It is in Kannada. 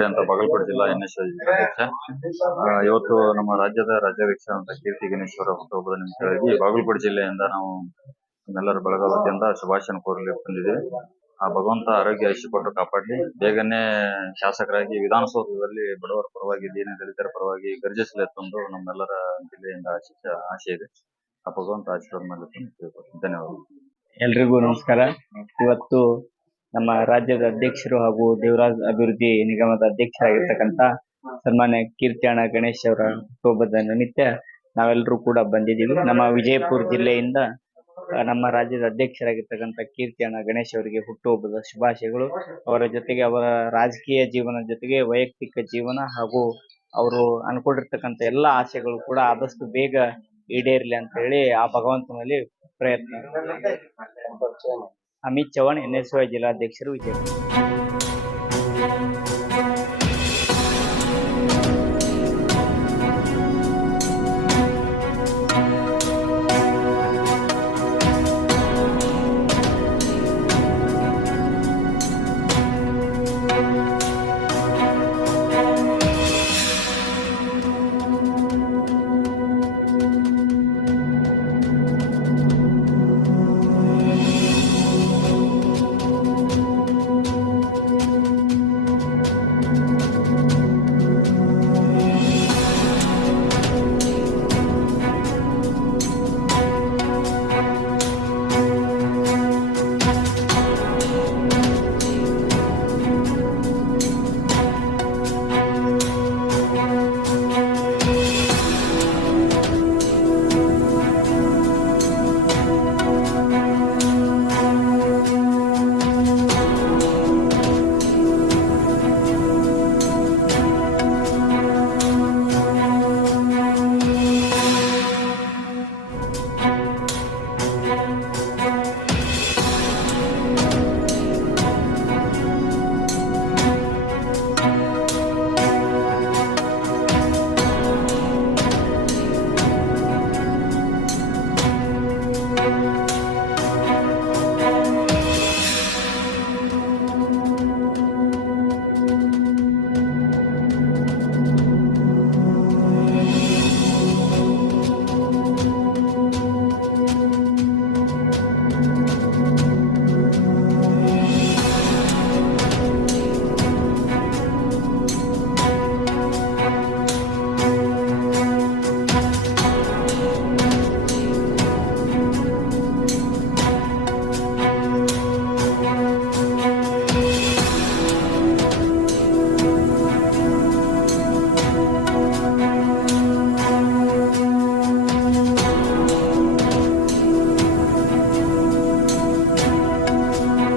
ರೆಡ್ಡಿ ಅಂತ ಬಾಗಲಕೋಟೆ ಜಿಲ್ಲಾ NSY ಅಧ್ಯಕ್ಷ. ಇವತ್ತು ನಮ್ಮ ರಾಜ್ಯದ ರಾಜ್ಯಾಧ್ಯಕ್ಷ ಅಂತ ಕೀರ್ತಿ ಗಣೇಶ್ ಅವರ ಹುಟ್ಟುಹಬ್ಬದ ನಿಮಿತ್ತವಾಗಿ ಬಾಗಲಕೋಟೆ ಜಿಲ್ಲೆಯಿಂದ ನಾವು ನಮ್ಮೆಲ್ಲರ ಬಳಗ ವತಿಯಿಂದ ಶುಭಾಶಯ ಕೋರಲು ಬಂದಿದ್ದೀವಿ. ಆ ಭಗವಂತ ಆರೋಗ್ಯ ಐಶ್ವರ್ಯ ಕೊಟ್ಟು ಕಾಪಾಡಲಿ. ಬೇಗನೆ ಶಾಸಕರಾಗಿ ವಿಧಾನಸೌಧದಲ್ಲಿ ಬಡವರ ಪರವಾಗಿ ದೀನ ದಲಿತರ ಪರವಾಗಿ ಗರ್ಜಿಸಲಿ ಅಂತಂದು ನಮ್ಮೆಲ್ಲರ ಜಿಲ್ಲೆಯಿಂದ ಆಶೆ ಇದೆ. ಆ ಭಗವಂತ ಆಶೀರ್ವಾದ ಮಾಡಲಿ. ಧನ್ಯವಾದ. ಎಲ್ರಿಗೂ ನಮಸ್ಕಾರ. ಇವತ್ತು ನಮ್ಮ ರಾಜ್ಯದ ಅಧ್ಯಕ್ಷರು ಹಾಗೂ ದೇವರಾಜ್ ಅಭಿವೃದ್ಧಿ ನಿಗಮದ ಅಧ್ಯಕ್ಷರಾಗಿರ್ತಕ್ಕಂಥ ಸನ್ಮಾನ್ಯ ಕೀರ್ತಿಯಣ್ಣ ಗಣೇಶ್ ಅವರ ಹುಟ್ಟುಹಬ್ಬದ ನಿಮಿತ್ತ ನಾವೆಲ್ಲರೂ ಕೂಡ ಬಂದಿದ್ದೀವಿ. ನಮ್ಮ ವಿಜಯಪುರ ಜಿಲ್ಲೆಯಿಂದ ನಮ್ಮ ರಾಜ್ಯದ ಅಧ್ಯಕ್ಷರಾಗಿರ್ತಕ್ಕಂಥ ಕೀರ್ತಿಯಣ್ಣ ಗಣೇಶ್ ಅವರಿಗೆ ಹುಟ್ಟುಹಬ್ಬದ ಶುಭಾಶಯಗಳು. ಅವರ ಜೊತೆಗೆ ಅವರ ರಾಜಕೀಯ ಜೀವನ ಜೊತೆಗೆ ವೈಯಕ್ತಿಕ ಜೀವನ ಹಾಗೂ ಅವರು ಅನ್ಕೊಂಡಿರ್ತಕ್ಕಂಥ ಎಲ್ಲ ಆಸೆಗಳು ಕೂಡ ಆದಷ್ಟು ಬೇಗ ಈಡೇರ್ಲಿ ಅಂತ ಹೇಳಿ ಆ ಭಗವಂತನಲ್ಲಿ ಪ್ರಯತ್ನ. ಅಮಿತ್ ಚವ್ಹಾಣ್, NSY ಜಿಲ್ಲಾಧ್ಯಕ್ಷರು, ವಿಜಯಪುರ.